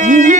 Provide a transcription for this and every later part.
Yeah.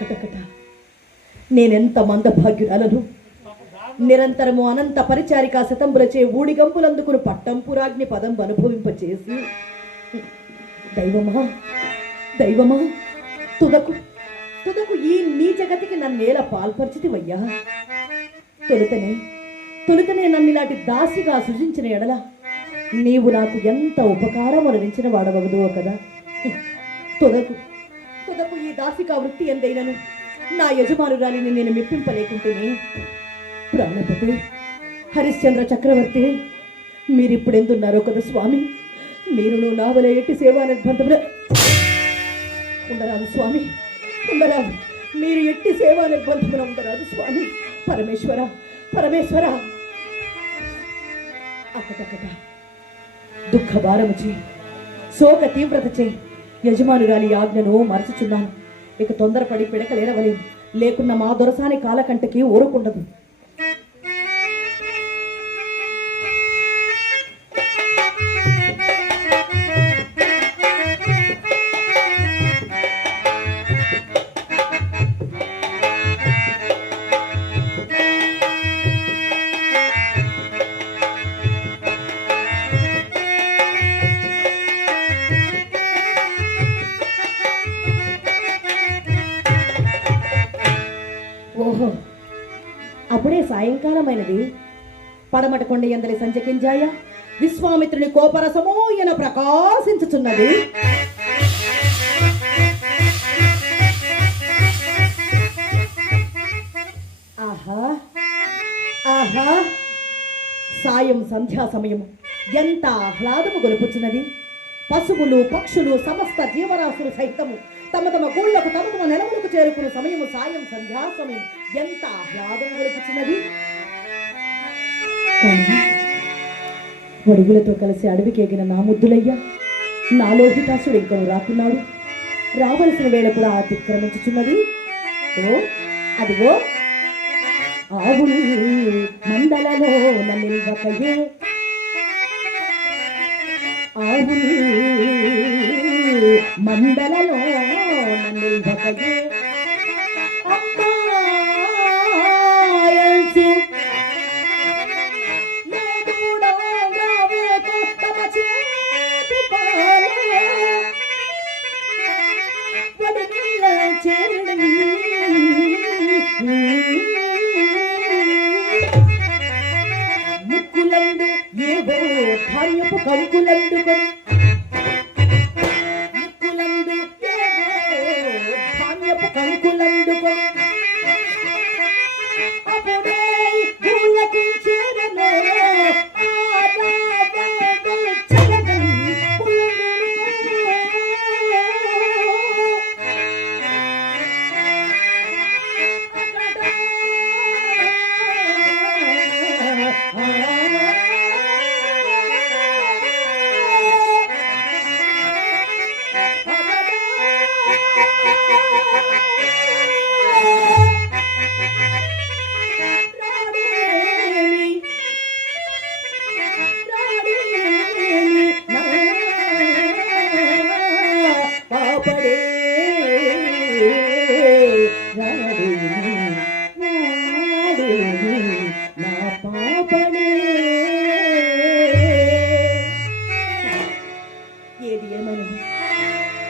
కటకట. నేనెంత మందభాగ్యురాలను? నిరంతరము అనంత పరిచారికా శతంబులచే ఊడిగంపులందుకును పట్టంపురాగ్ని పదం అనుభవింపచేసి. దైవమా దైవమా తుదకు తుదకు ఈ నీ జగతికి నన్నేల పాల్పరిచితివయ్యా? తొలుతనే తొలుతనే నన్ను ఇలాంటి దాసిగా సృజించిన ఎడల నీవు నాకు ఎంత ఉపకారం అనురించిన వాడవగదువో కదా? తొదకు తుదకు ఈ దాసికా వృత్తి ఎందైనను? నా యజమానురాలిని నేను మెప్పింపలేకుంటేనే. ప్రాణపతి హరిశ్చంద్ర చక్రవర్తి మీరిప్పుడు ఎందున్నారో కదా స్వామి? మీరును నావల ఎట్టి సేవా నిర్బంధముల ఉండరాదు స్వామి ఉండరాదు. మీరు ఎట్టి సేవా నిర్బంధమున ఉండరాదు స్వామి. పరమేశ్వర పరమేశ్వర. అక్కటక్కట దుఃఖ భారముచే శోక తీవ్రతచే యజమానురాలి ఆజ్ఞను మరచుచున్నాను. ఇక తొందరపడి పిడకలేరవలేదు. లేకున్న మా దొరసాని కాలకంటకి ఊరకుండదు. సాయంకాలమైనది. పడమట కొండ ఎందలి సంచకింజాయ విశ్వామిత్రుని కోపరసమోయన ప్రకాశించుచున్నది. ఆహా ఆహా. సాయం సంధ్యా సమయము ఎంత ఆహ్లాదము గొలుపుచున్నది. పశువులు పక్షులు సమస్త జీవరాశులు సైతము తమ తమ గూళ్ళకు తమ తమ నెలవులకు చేరుకున్న సమయము సాయం సంధ్యా సమయం ఎంత ఆహ్లాదము గొలుపుచున్నది కానీ వడుగులతో కలిసి అడవికి ఎగిన నా ముద్దులయ్యా నా లోహితాసుడు ఇంకా రాకున్నాడు. రావలసిన వేళ కూడా అతిక్రమించుచున్నది. ఓ అదిగో. ఆవులు మందలలో నిల్వకయే మండలలో మందలలో నిల్వకయే Thank you.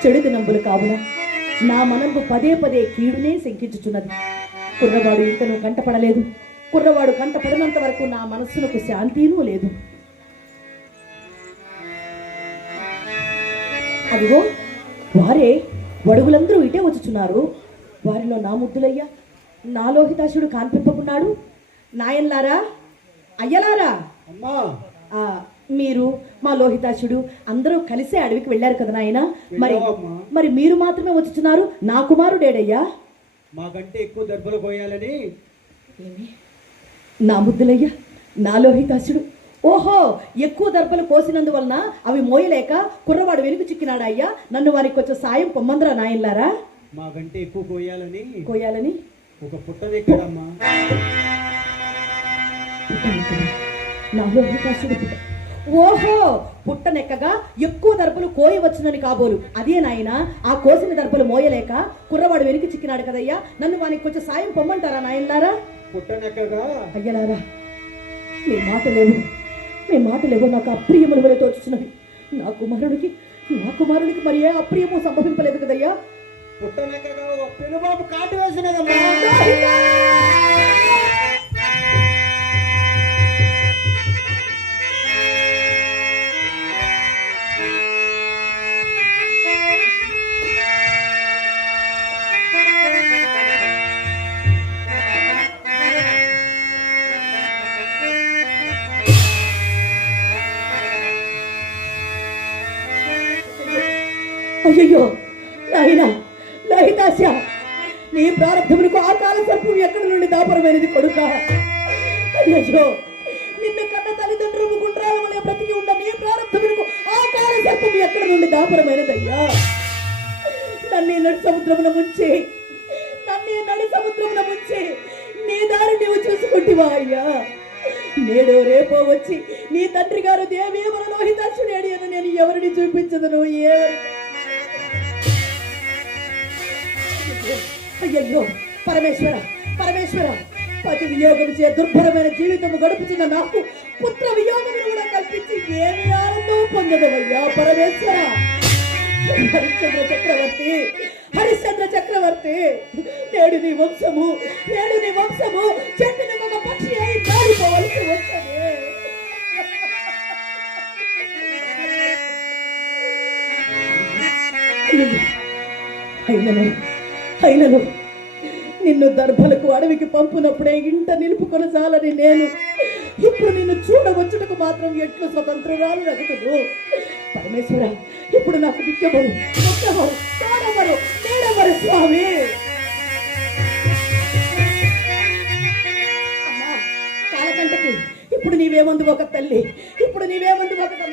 చెడుది నంబులు కావున నా మనంబు పదే పదే కీడునే శంకించుచున్నది. కుర్రవాడు ఇంకను కంటపడలేదు. కుర్రవాడు కంటపడినంత వరకు నా మనస్సునకు శాంతినూ లేదు. అదిగో వారే వడుగులందరూ ఇటే వచ్చుచున్నారు. వారిలో నా ముద్దులయ్యా నా లోహితాశుడు కాన్పింపకున్నాడు. నాయన్లారా అయ్యలారా? అమ్మా! ఆ, మీరు మా లోహితాశుడు అందరూ కలిసే అడవికి వెళ్ళారు కదా నాయన? మరి. మరి మీరు మాత్రమే వచ్చుచున్నారు? నా కుమారుడేడయ్యా మాకంటే ఎక్కువ దెబ్బలు కోయాలని ఏమి? నా ముద్దులయ్యా నా లోహితాశుడు ఓహో ఎక్కువ దర్భలు కోసినందువలన అవి మోయలేక కుర్రవాడు వెనుక చిక్కినాడా అయ్యా నన్ను వారికి కొంచెం సాయం పొమ్మందరా నాయన్లారా? మాకంటే ఎక్కువ కోయాలని కోయాలని ఒక పుట్ట దగ్గరమ్మా నా లోహితాశుడు పుట్ట. ఓహో పుట్టనెక్కగా ఎక్కువ దర్భలు కోయవచ్చునని కాబోలు. అదే నాయన ఆ కోసిన దర్భలు మోయలేక కుర్రవాడు వెనుక చిక్కినాడు కదయ్యా. నన్ను వానికి కొంచెం సాయం పొమ్మంటారా నాయన్లారా? పుట్టనెక్కగా? అయ్యలారా మీ మాట లేవు మీ మాట లేవు నాకు అప్రియములు వలె తోచుచున్నవి. నా కుమారుడికి నా కుమారుడికి మరి ఏ అప్రియము సంభవింపలేదు కదయ్యా? పుట్టనెక్కగా పెనుబాబు కాటు వేసినదమ్మా. నుండి దాపరమైనదయ్యా నన్ను ఈ నడి సముద్రమున ముంచి నన్ను ఈ నడి సముద్రమున ముంచి నీ దారి నువ్వు చూసుకుంటివా అయ్యా. నేడు రేపో వచ్చి నీ తండ్రి గారు దేవేవర లోహితాక్షుడేడి అని నేను ఎవరిని చూపించదును? ఎవరి అయ్యయ్యో పరమేశ్వర పరమేశ్వర పతి వియోగం చే దుర్భరమైన జీవితం గడుపుతున్న నాకు పుత్ర పొందదవయ్యా పరమేశ్వర. హరిశ్చంద్ర చక్రవర్తి హరిశ్చంద్ర చక్రవర్తి నేడు నీ వంశము నేడు నీ వంశము చెట్టుని ఒక పక్షి అయి పారిపోవలసి వచ్చదే అయినను అయినను నిన్ను దర్భలకు అడవికి పంపునప్పుడే ఇంట నిలుపుకొనసాలని నేను ఇప్పుడు నిన్ను చూడవచ్చుటకు మాత్రం ఎట్లు స్వతంత్రురాలు రగుతును పరమేశ్వర ఇప్పుడు నాకు తోడవరు నేడవరు స్వామి! అమ్మా కాలకంటకి ఇప్పుడు నీవేమందు ఒక తల్లి ఇప్పుడు నీవేమందు కొత్తగా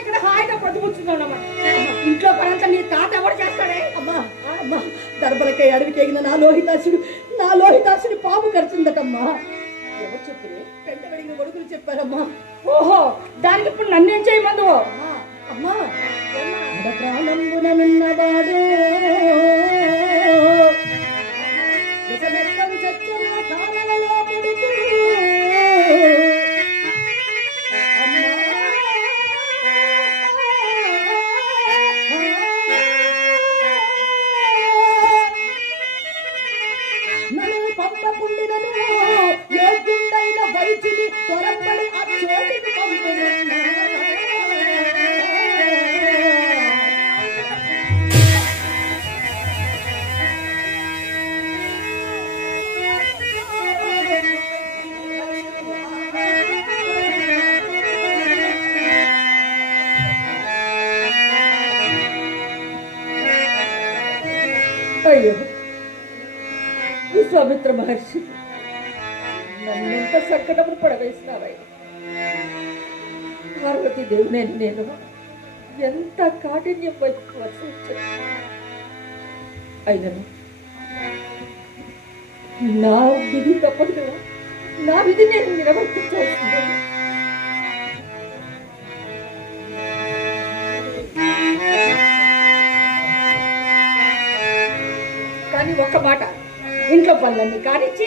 ఇక్కడ హాయిగా ఇంట్లో పనంతా నీ తాత ఎవరు చేస్తాడే? అమ్మా అమ్మా దర్భలకై అడవికి ఎగిన నా లోహితాసుడు నా లోహితాసుని పాము కరిచిందటమ్మా. ఎవరు చెప్పిరే? వెంటబడిన కొడుకులు చెప్పారమ్మా. ఓహో దానికి ఇప్పుడు నన్నేం చేయమందు అమ్మా అమ్మా. ప్రాణంబుననున్నవాడు నన్ను పంపకుండినను విశ్వామిత్ర మహర్షి నన్ను ఎంత సంకటము పడవేసినావయ్య పార్వతీ దేవుని నేను ఎంత కాఠిన్యం వైపు అయినను నా విధి తప్పదు. కదా నా విధి నేను నిలబెట్టుకోవాల్సిందే. కానీ ఒక్క మాట ఇంట్లో పనులన్నీ కానిచ్చి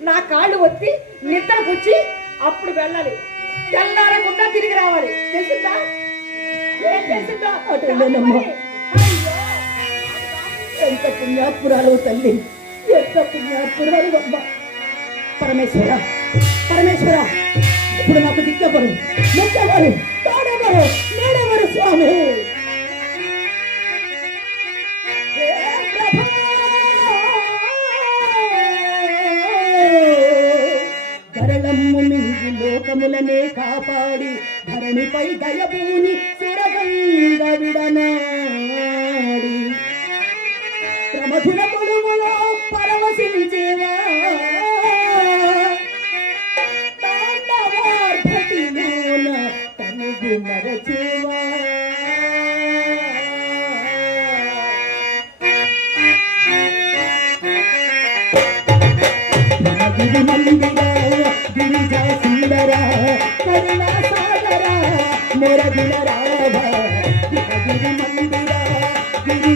నా కాళ్ళు ఒత్తి నిద్ర కూర్చి అప్పుడు వెళ్ళాలి. తెల్లారకుండా తిరిగి రావాలి. తెలిసిందా? ఏం తెలిసిందా. ఎంత పుణ్యాత్పురాలు తల్లి. ఎంత పుణ్యాత్పురాలు అమ్మ. పరమేశ్వర పరమేశ్వర ఇప్పుడు నాకు దిక్కవరు మొక్కవరు తోడెవరు నేడెవరు స్వామి. లోకములనే కాపాడి ధరణిపై దయభూని సురగంగ విడనాడి. ప్రమధుల కొడుములో పరవశించేవా? తనుగు మరచేవా? గిరి మందిర గిరిజా दिलरा करुणा सागरा मेरा दिलरा गिर मंदिरा गिरी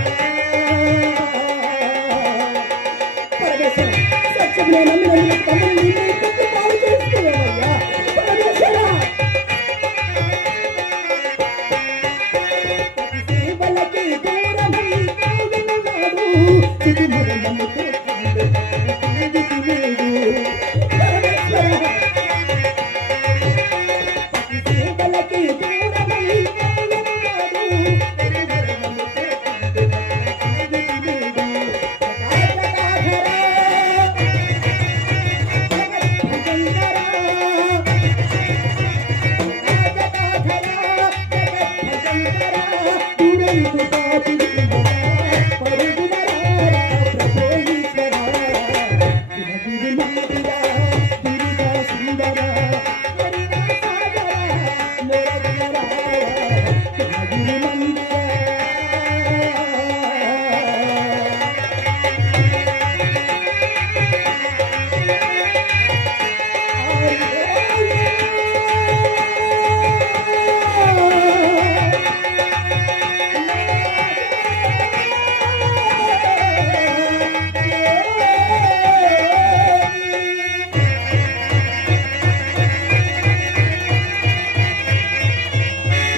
Thank.